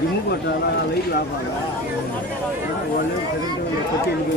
Gym போட்டாலும் light off ஆகும். உடனே கரண்ட்டு கொட்டி எழுதி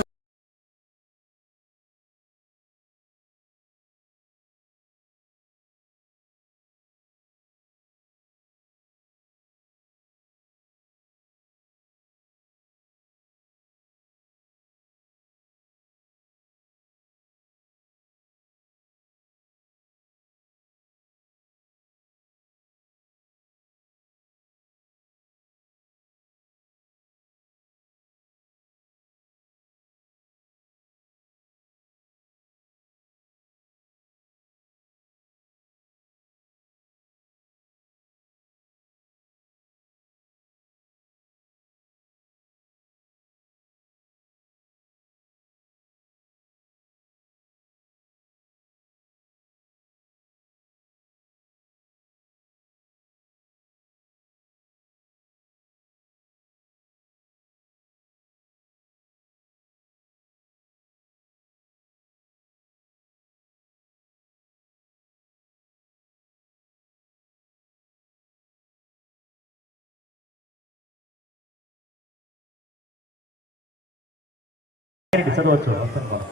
చదవచ్చు వస్తాను బాబు.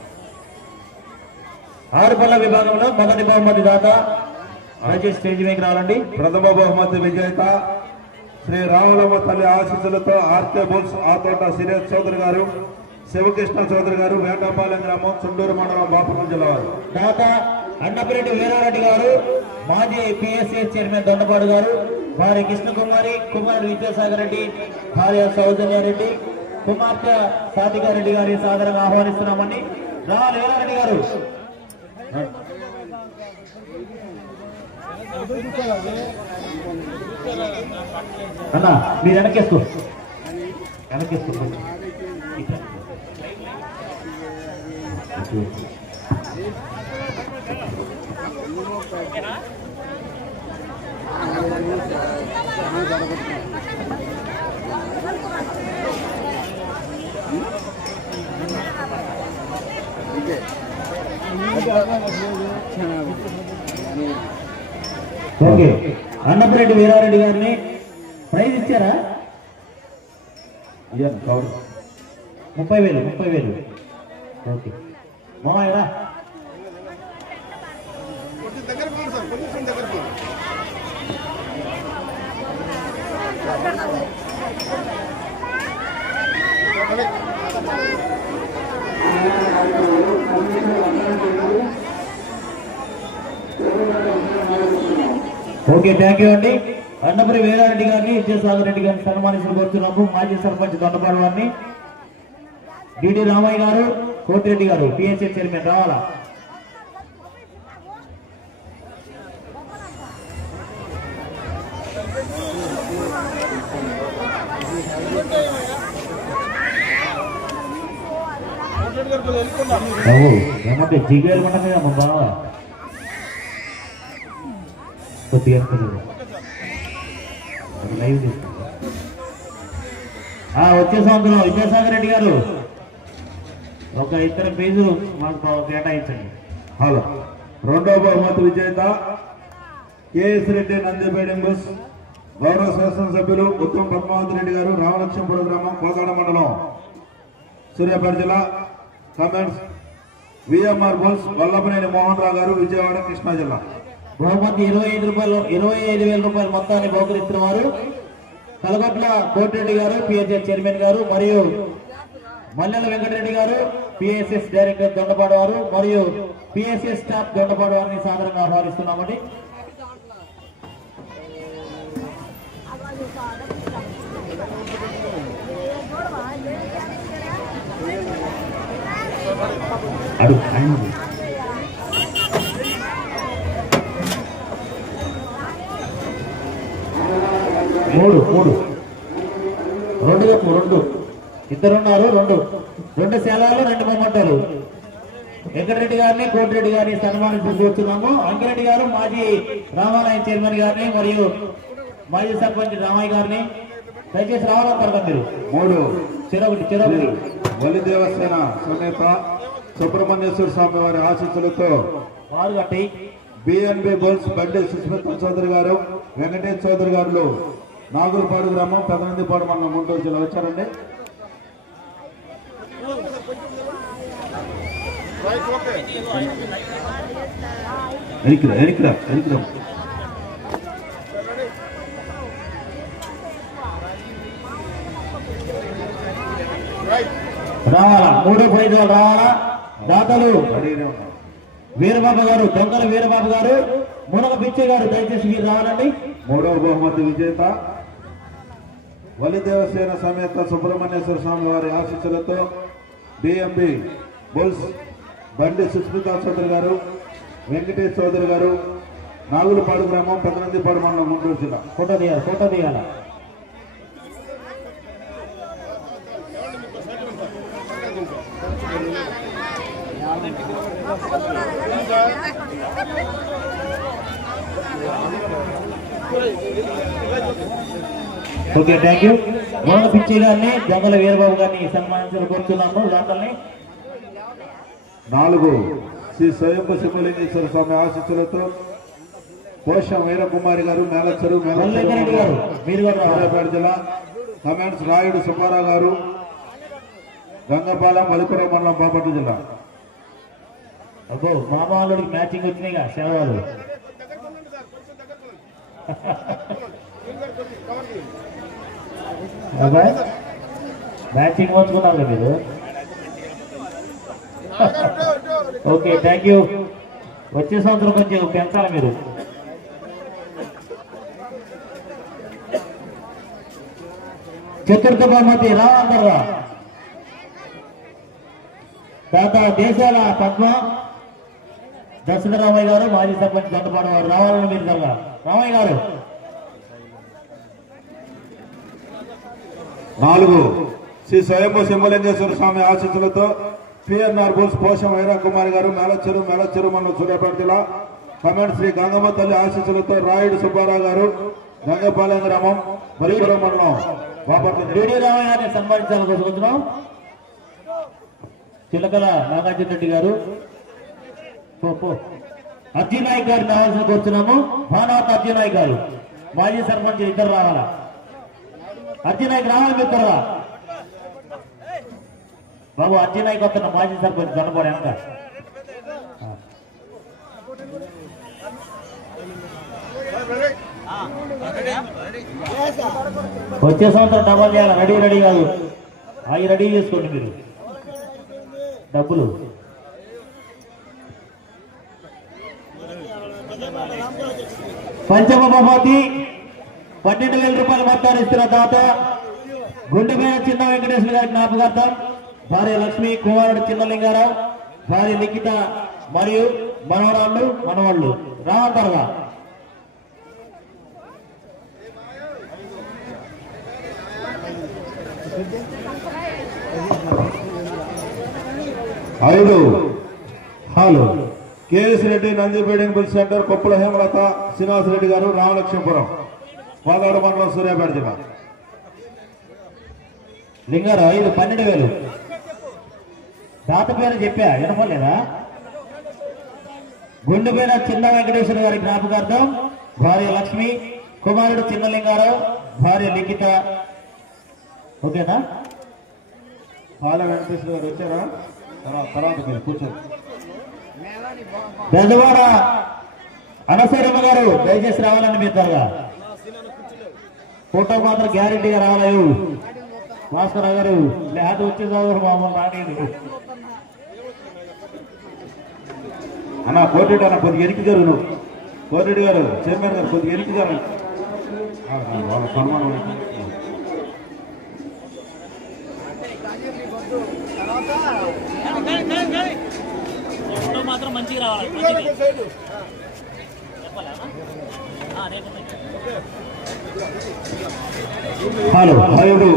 ఆరుపల్ల విభాగంలో మొదటి బహుమతి దాత దయచేసి స్టేజ్ మీకు రావాలండి ప్రథమ బహుమతి విజేత శ్రీ రాములమ్మ తల్లి ఆశీస్సులతో ఆర్కే బుల్స్ ఆతోట సిరేష్ చౌదరి గారు శివకృష్ణ చౌదరి గారు వేటపాలెం గ్రామం చుండూరు మండలం బాపట్ల జిల్లా వారు దాత అన్నపరెడ్డి వీరారెడ్డి గారు మాజీ పిఎస్సీ చైర్మన్ దొండపాడు గారు వారి కృష్ణకుమారి కుమార్ విద్యాసాగర్ రెడ్డి భార్య సౌజన్యారెడ్డి కుమార్తె సాధికారెడ్డి గారి సాదరంగా ఆహ్వానిస్తున్నామండి. రా రేవారెడ్డి గారు. అన్న మీరు వెనకేసుకో వెనకేసుకో కొంచెం. ఓకే. అన్నపరెడ్డి వీరారెడ్డి గారిని ప్రైజ్ ఇచ్చారా? ఇయ్యండి, కవర్ ముప్పై వేలు ముప్పై వేలు. ఓకే. మామయ్యరా ఓకే థ్యాంక్ యూ అండి. అన్నపురి వేదారెడ్డి గారిని విద్యాసాగర్ రెడ్డి గారిని సన్మానించిన కోరుతున్నాము మాజీ సర్పంచ్ దొండపాడు వారిని. డిడి రామయ్య గారు కోటిరెడ్డి గారు పిఎస్సీ చైర్మన్ రావాలా? బాబు ఏమంటే జిగేలు ఉండదు కొద్దిగా లైవ్ వచ్చే సంవత్సరం విద్యాసాగర్ రెడ్డి గారు. ఒక ఇద్దరు ఫీజు మాకు కేటాయించండి. హలో. రెండో బహుమతి విజేత కేఎస్ రెడ్డి నందిపేడం బస్ గౌరవ శాసనసభ్యులు ఉత్తమ్ పద్మావతి రెడ్డి గారు రామలక్ష్మపురం గ్రామం కోదాడ మండలం సూర్యాపేట జిల్లా comments VMR bulls Vallabhaneni Mohan Rao గారు విజయవాడ కృష్ణా జిల్లా. బహుమతి ఇరవై ఐదు రూపాయలు ఇరవై ఐదు వేల రూపాయల మొత్తాన్ని బహుకరిస్తున్న వారు కలగొట్ల కోటిరెడ్డి గారు పిహెచ్ఎస్ చైర్మన్ గారు మరియు మల్లెల వెంకటరెడ్డి గారు పిఎస్ఎస్ డైరెక్టర్ దొండపాడు వారు మరియు పిఎస్ఎస్ స్టాఫ్ దొండపాడు వారిని సాధారణంగా ఆహ్వానిస్తున్నామండి. అడుగు మూడు. మూడు రెండు. ఇద్దరున్నారు రెండు. రెండు శాలాలు రెండు మొమ్మంటారు వెంకటరెడ్డి గారిని కోటిరెడ్డి గారిని సన్మానించుకుంటున్నాము అంకిరెడ్డి గారు మాజీ రామాలయం చైర్మన్ గారిని మరియు మాజీ సర్పంచ్ రామయ్య గారిని. దయచేసి రావాలంటారు మీరు? మూడు. చెరొకటి చెరొకటి. వలి దేవసేన సమేత సుబ్రహ్మణ్యేశ్వర స్వామి వారి ఆశీస్సులతో వారు కట్టి బిఎన్బి బోల్స్ బండి సుస్మిత చౌదరి గారు వెంకటేష్ చౌదరి గారు నాగూరుపాడు గ్రామం పెదనందిపాడు మండలం గుంటూరు జిల్లా వచ్చారండి. ఎనికిరా ఎనికిరా ఎనికిరా రావాలా? మూడో రావాలా? దాతలు వీరబాబు గారు దొంగల వీరబాబు గారు మునగ పిచ్చే గారు దయచేసి మీరు రావాలండి. మూడవ బహుమతి విజేత వలిదేవసేన సమేత సుబ్రహ్మణ్యేశ్వర స్వామి వారి ఆశీస్సులతో బిఎంబి బుల్స్ బండి సుస్మితా చౌదరి గారు వెంకటేష్ చౌదరి గారు నాగులపాడు గ్రామం పెదనందిపాడు మండలం గుంటూరు జిల్లా. ఫోటో తీయాలి? ఫోటో తీయాలి? ఓకే థ్యాంక్ యూ మోహన పిచ్చి గారిని దొంగల వీరబాబు గారిని సన్మానించాలని కోరుతున్నాము. దాతల్ని నాలుగు. శ్రీ స్వయంభ సింహలింగేశ్వర స్వామి ఆశీస్సులతో పోషం వీరకుమారి గారు మేలచ్చరు సూర్యాపేట జిల్లా కమెంట్స్ రాయుడు సుబ్బారావు గారు గంగపాలెం మలిపురం మండలం బాపట్ల జిల్లా. అబ్బో మామూలుడికి మ్యాచింగ్ వచ్చినాయిగా శవాలు అబ్బాయి మ్యాచింగ్ పంచుకున్నారు మీరు? ఓకే థ్యాంక్ యూ వచ్చే సంవత్సరం కొంచెం పెంచాలి మీరు. చతుర్థ బహుమతి రావందర్రా తాత దేశాల పద్మ. దర్శనరామయ్య గారు మాజీ సర్పంచ్ దండపాడు గారు రావాలని మీరు రామయ్య గారు. నాలుగు. శ్రీ స్వయంభూ సింహలింగేశ్వర స్వామి ఆశీస్సులతో పిఎన్ఆర్ బుల్స్ పోషం వైరా కుమారి గారు మేలచెరు మేలచెరు మన సూర్యాపేట జిల్లా. శ్రీ గంగమ్మ తల్లి ఆశీస్సులతో రాయుడు సుబ్బారావు గారు గంగపాలెం గ్రామం మలిపురం మండలం. బాపట్ల సన్మానించాలని చిలకల నాగార్జున రెడ్డి గారు. పో, గారిని రావాల్సిన కోరుతున్నాము భానువత్ అర్జున్ గారు. మాజీ సర్పంచ్ ఇద్దరు రావాలా? అర్జున్ రావాలి మీ త్వరగా బాబు అర్జున్ వస్తున్న మాజీ సర్పంచ్ దండపాడు వెనక. వచ్చే సంవత్సరం డబల్ చేయాలి? రెడీ రెడీ కాదు. అవి రెడీ చేసుకోండి మీరు. డబ్బులు. పంచమ బహుమతి పన్నెండు వేల రూపాయలు మొత్తాన్ని ఇస్తున్న దాత గుండెపైన చిన్న వెంకటేశ్వర గారి జ్ఞాపకార్థం భార్య లక్ష్మి కుమారుడు చిన్నలింగారావు భార్య లిఖిత మరియు మనవరాళ్ళు మనవాళ్ళు. రావంతరగా ఐదు. Hello. KS Reddy Nandi bull centre Koppula Hemalatha Srinivasareddy గారు రామలక్ష్మీపురం. కోదాడు మండలం సూర్యాపేట జిల్లా. లింగారావు ఐదు పన్నెండు వేలు. దాత పేరు చెప్పా వినపలేదా గుండె పేర చిన్న వెంకటేశ్వర గారి జ్ఞాపకార్థం భార్య లక్ష్మి కుమారుడు చిన్న లింగారావు భార్య లిఖిత. ఓకేనా? బాల వెంకటేశ్వర గారు వచ్చారా? తర్వాత తర్వాత మీరు కూర్చోండి. బెజవాడ అనసూరమ్మ గారు దయచేసి రావాలండి మీ త్వరగా. ఫోటో మాత్రం గ్యారెంటీగా రాలేదు. భాస్కర్ గారు లేకపోతే వచ్చేదారు మామూలు రాలేదు. అన్న కోటిరెడ్డి అన్న కొద్దిగా ఎనికి గారు నువ్వు. కోటిరెడ్డి గారు చైర్మన్ గారు కొద్దిగా ఎనికి గారు వాళ్ళ సన్మానం ఫోటో మాత్రం మంచిగా రావాలి. హలో ఐదు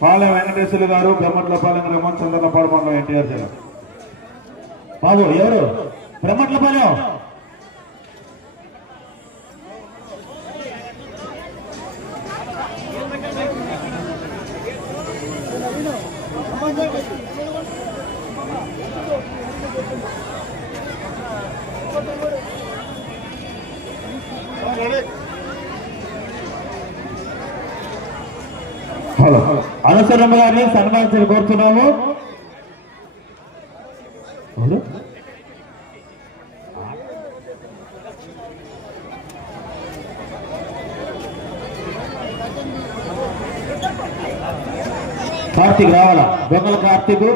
పాలెం వెంకటేశ్వర గారు గమ్మట్లపాలెం గ్రామం చందనపాడు మండలం ఎన్టీఆర్ జిల్లా. బాబు ఎవరు? బ్రహ్మట్లపాలెం? హలో అనసరమ్మ గారిని సన్మానించని కోరుతున్నాము. కార్తీక్ రావాలా? దొంగల కార్తీక్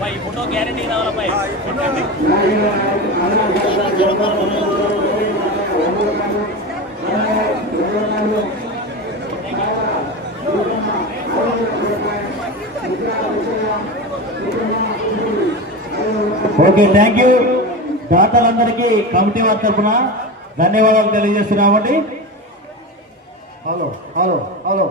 పై ఫోటో గ్యారెంటీ రావాలా పై ఓకే థ్యాంక్ యూ దాతలందరికీ కమిటీ వారి తరఫున ధన్యవాదాలు తెలియజేస్తున్నామండి. Hello hello hello